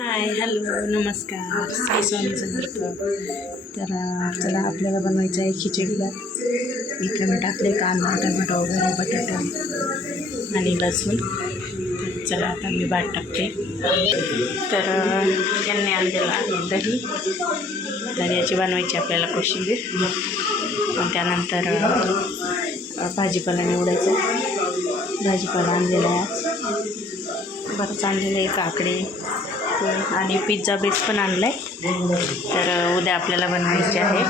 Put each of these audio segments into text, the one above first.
Hi hello नमस्कार. साई स्वामी समर्थ तर चला आपल्याला बनवायचं आहे खिचडी भात. इथे मी टाकले कांदा टमाटो वगैरे बटाटा आणि लसूण. चला आता मी भात टाकते. तर त्यांनी आणलेला आहे दही दह्याची बनवायची आपल्याला कोशिंबीर. आणि त्यानंतर भाजीपाला निवडायचा. भाजीपाला आणलेला आहे बरंच आणलेलं आहे काकडे. आणि पिझ्झा बेस पण आणला आहे तर उद्या आपल्याला बनवायचे आहे.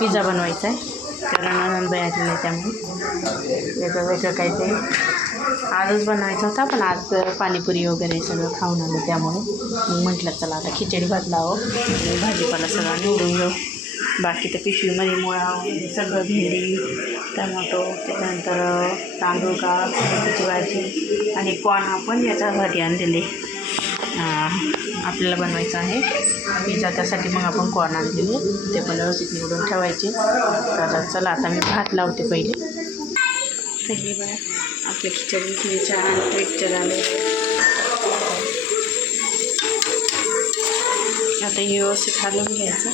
पिझ्झा बनवायचा आहे. तर आनंदबाई आलेले आहे त्यामुळे. वेगळं वेगळं काहीतरी. आजच बनवायचा होता पण आज पाणीपुरी वगैरे सगळं खाऊन आलं त्यामुळे. मग म्हटलं चला आता खिचडी भात लावं हो. भाजीपाला सगळा निवडून घेऊ. बाकी तर पिशवीमध्ये मुळा सगळं भेंडी टमाटो त्याच्यानंतर तांदूळ का भाजी आणि कॉर्न आपण याच्यासाठी आणलेले. आपल्याला बनवायचं आहे. पिझ्झा त्यासाठी मग आपण कॉर्न आणलेले ते पण व्यवस्थित निवडून ठेवायचे. तर चला आता मी भात लावते पहिले. तर हे बघा. आपले खिचडी किती छान पिक्चर आले आता हे व्यवस्थित हलवून घ्यायचं.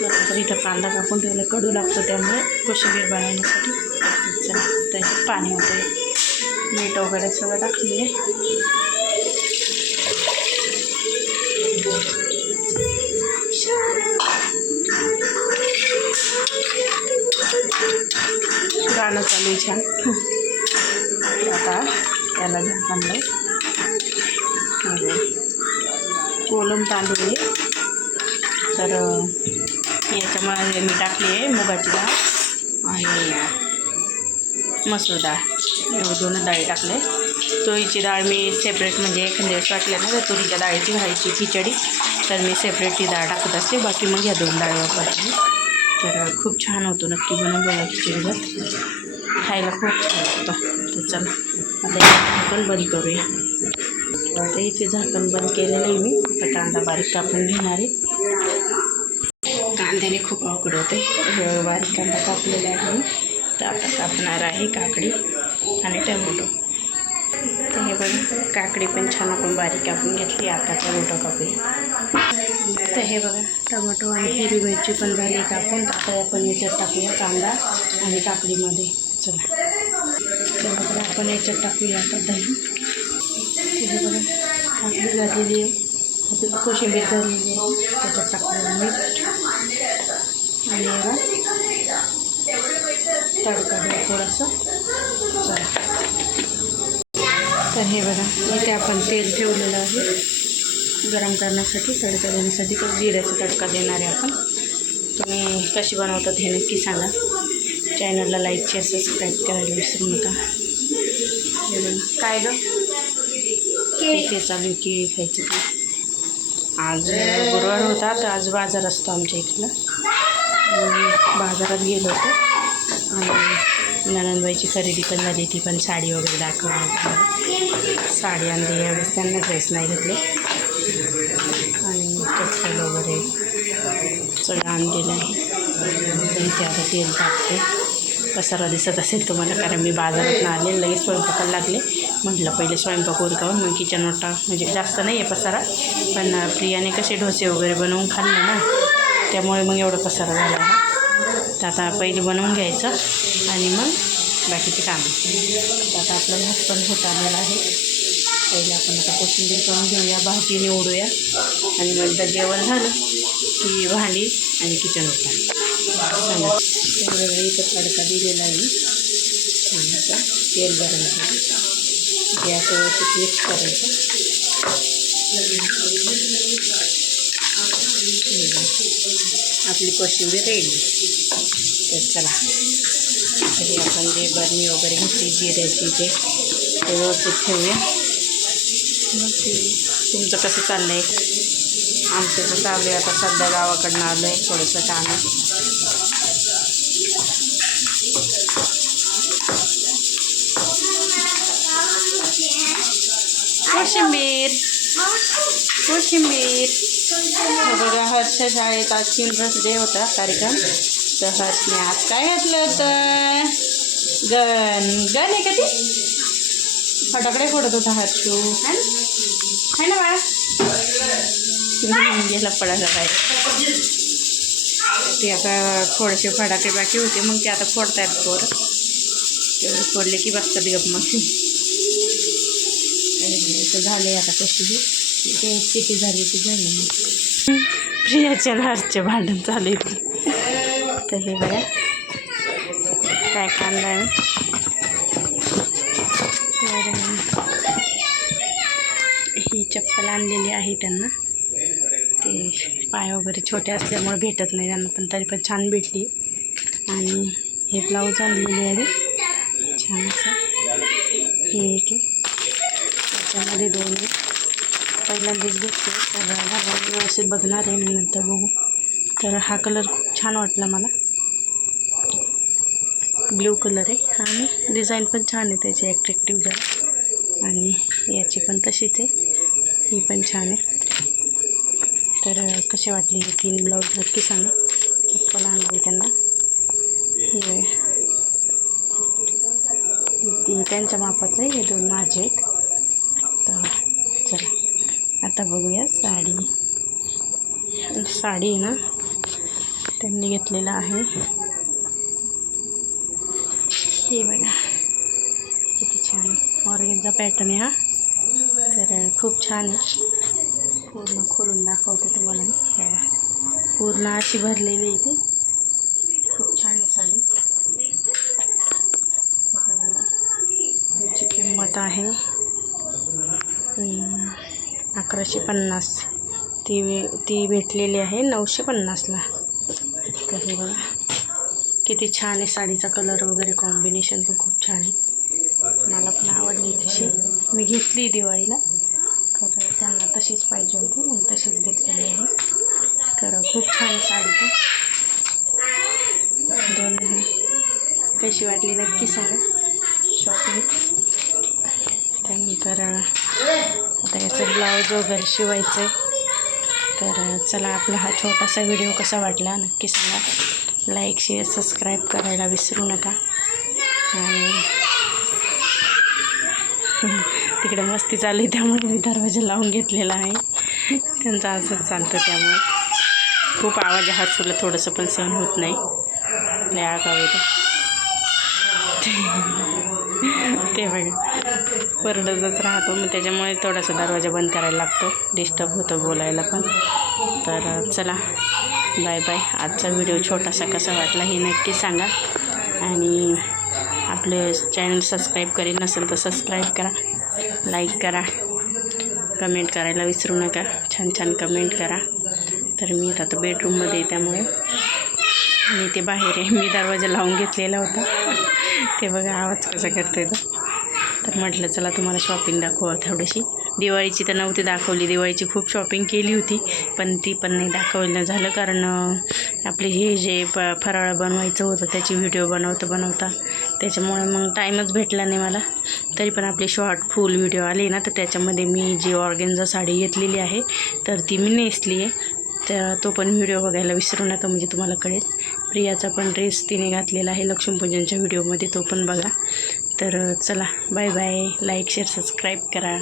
तर इथं कांदा कापून ठेवला. कडू लागतो त्यामुळे कोशिंबीर बनवण्यासाठी. चला त्याच्यात पाणी होतं मीठ वगैरे सगळं टाकलेलं. आहे गाणं चालू आहे छान. आता त्याला झाकण म्हणजे कोलम तांदूळ आहे. तर याच्यामुळे याच्यामध्ये मी टाकली आहे मुगाची डाळ. आणि मसूर डाळ. एवढं दोन डाळी टाकले. तुरीची डाळ मी सेपरेट म्हणजे एखाद्या वेळेस वाटल्या ना तर तुरीच्या डाळीची घालायची खिचडी तर मी सेपरेट ती डाळ टाकत असते. बाकी मग ह्या दोन डाळ वापरते तर खूप छान होतो नक्की बनवून बघा खिचडीवर. खायला खूप छान होतं तर चला आता झाकण बंद करूया. आता इथे झाकण बंद केलेलं आहे मी. आता कांदा बारीक कापून घेणार आहे. कांद्याने खूप अवघड होते. हो, बारीक कांदा कापलेला आहे. मी तर आपण कापणार आहे काकडी आणि टमॅटो. तर हे बघा काकडी पण छान आपण बारीक कापून घेतली आता टमॅटो कापूया. तर हे बघा टमॅटो आणि हिरवी मिरची पण झाली कापून आता आपण याच्यात टाकूया कांदा आणि काकडीमध्ये. चला. तर बघा आपण याच्यात टाकूया आता दही. तर हे बघा काकडी झालेली आहे. कोशिंबीर झालेली आहे. त्याच्यात टाकूया मीठ. आणि बघा तडका द्या थोडासा. चला. तर हे बघा इथे आपण तेल ठेवलेलं आहे. गरम करण्यासाठी तडका देण्यासाठी तर जिऱ्याचा तडका देणार आहे आपण. तुम्ही कशी बनवतात हे नक्की सांगा. चॅनलला लाईक शेअर सबस्क्राईब करायला विसरू नका. काय गं? चालू की खायचं. की आज गुरुवार होता तर आज बाजार असतो आमच्या इथला. बाजारात गेलो होतो. आणि ननंदबाईची खरेदी पण झाली ती पण साडी वगैरे दाखवली. साडी आणली. यावेळेस त्यांना ड्रेस नाही घेतले. आणि चप्पल वगैरे सगळं आणलेलं आहे. तर इथे आता तेल टाकते. पसारा दिसत असेल तुम्हाला कारण मी बाजारात आले लगेच स्वयंपाकाला लागले. म्हटलं पहिले स्वयंपाक उरकावून मग किचन ओटा. म्हणजे जास्त नाही आहे पसारा. पण प्रियाने कसे डोसे वगैरे बनवून खाल्ले ना त्यामुळे मग एवढं पसारा झाला आहे तर आता पहिले बनवून घ्यायचं आणि मग बाकीचे काम. तर आता आपला भात पण होत आलेला आहे. पहिले आपण आता कोशिंबीर करून घेऊया भाजी निवडूया. आणि नंतर जेवण झालं की भांडी आणि किचन होता सांगा. इथं तडका दिलेला आहे. तेल गरम करून गॅस व्यवस्थित मिक्स करायचं. आपली कोशिंबीर रेडी. तर चला. तरी आपण जे बरणी वगैरे घेतली जिऱ्याची ते ते व्यवस्थित ठेवूया. मग ते तुमचं कसं चाललं आहे चालू आता सध्या गावाकडनं आलं आहे थोडंसं काम. कोशिंबीर. कोशिंबीर. हर्ष शाळेत आज चिल्ड्रन्स डे होता कार्यक्रम. तर हर्षने आज काय घातलं होतं? गन गन आहे का ती? फटाकडे फोडत होता हर्षू. है ना? आहे ना बाळा? गेला पडायला बाहेर. ते आता थोडेसे फडाके बाकी होते मग ते आता फोडतायत पोरं. तेवढे फोडले की बसतात गप मग. इथं झाले आता कशी किती झाली ती झालं मग प्रियाच्या नारचे भांडण चालू आहे. तर हे बघा. काय कांदा आहे? तर ही चप्पल आणलेली आहे त्यांना. ते पाय वगैरे छोटे असल्यामुळे भेटत नाही त्यांना पण तरी पण छान भेटली. आणि हे ब्लाऊज आणलेली आहे. छान असं. हे एक आहे. त्याच्यामध्ये दोन आहे. पहिल्यांदाच घेतले तर घालून व्यवस्थित बघणार आहे मी नंतर बघू. तर हा कलर खूप छान वाटला मला. ब्ल्यू कलर आहे. आणि डिझाईन पण छान आहे त्याची ॲट्रॅक्टिव्ह जरा आणि याची पण तशीच आहे. ही पण छान आहे. तर कसे वाटले हे तीन ब्लाऊज नक्की सांगा. चप्पल आणली त्यांना. हे ती त्यांच्या मापाचं आहे. हे दोन माझे आहेत. तर आता बघूया साडी. साडी ना त्यांनी घेतलेलं आहे. हे छान. ऑर्गेनचा पॅटर्न आहे हा. तर, खूप छान आहे. पूर्ण खोलून दाखवते तुम्हाला मी. पूर्ण भरलेली आहे ती. खूप छान आहे साडी. याची किंमत अकराशे पन्नास. ती वे ती भेटलेली आहे नऊशे पन्नासला. तर हे बघा. किती छान आहे साडीचा कलर वगैरे कॉम्बिनेशन पण खूप छान आहे. मला पण आवडली तशी. मी घेतली दिवाळीला. तर त्यांना तशीच पाहिजे होती. मग तशीच घेतलेली आहे. तर खूप छान आहे साडी पण. दोन कशी वाटली नक्की सांगा. शॉपिंग त्यानंतर आता याचं ब्लाऊज वगैरे शिवायचं आहे तर चला आपला हा छोटासा व्हिडिओ कसा वाटला नक्की सांगा. लाईक शेअर सबस्क्राईब करायला विसरू नका. आणि तिकडे मस्ती चालली त्यामुळे मी दरवाजा लावून घेतलेला आहे. त्यांचा असंच चालतं त्यामुळे. खूप आवाज आहे तुला थोडंसं पण सहन होत नाही. लय आगाव ते बघा. परडतच राहतो. मग त्याच्यामुळे थोडासा दरवाजा बंद करायला लागतो. डिस्टर्ब होतं बोलायला पण. तर चला बाय बाय आजचा व्हिडिओ छोटासा कसा वाटला हे नक्की सांगा. आणि आपले चॅनल सबस्क्राईब करेल नसेल तर सबस्क्राईब करा. लाईक करा. कमेंट करायला विसरू नका. छान छान कमेंट करा. तर मी आता बेडरूममध्ये त्यामुळे. आणि ते बाहेर आहे. मी दरवाजा लावून घेतलेला होता. ते बघा आवाज कसा करते तो. तर म्हटलं चला तुम्हाला शॉपिंग दाखवा थोडीशी. दिवाळीची तर नव्हती दाखवली. दिवाळीची खूप शॉपिंग केली होती पण ती पण नाही दाखवलं. झालं कारण आपले हे जे प फराळ बनवायचं होतं त्याची व्हिडिओ बनवता बनवता. त्याच्यामुळे मग टाईमच भेटला नाही मला. तरी पण आपले शॉर्ट फुल व्हिडिओ आले ना तर त्याच्यामध्ये मी जी ऑर्गेन्झा साडी घेतलेली आहे तर ती मी नेसली आहे तर तो पण व्हिडिओ बघायला विसरू नका म्हणजे तुम्हाला कळेल. प्रियाचा पण ड्रेस तिने घातलेला आहे. लक्ष्मीपूजनच्या व्हिडिओमध्ये तो पण बघा. तर चला bye bye like share subscribe करा.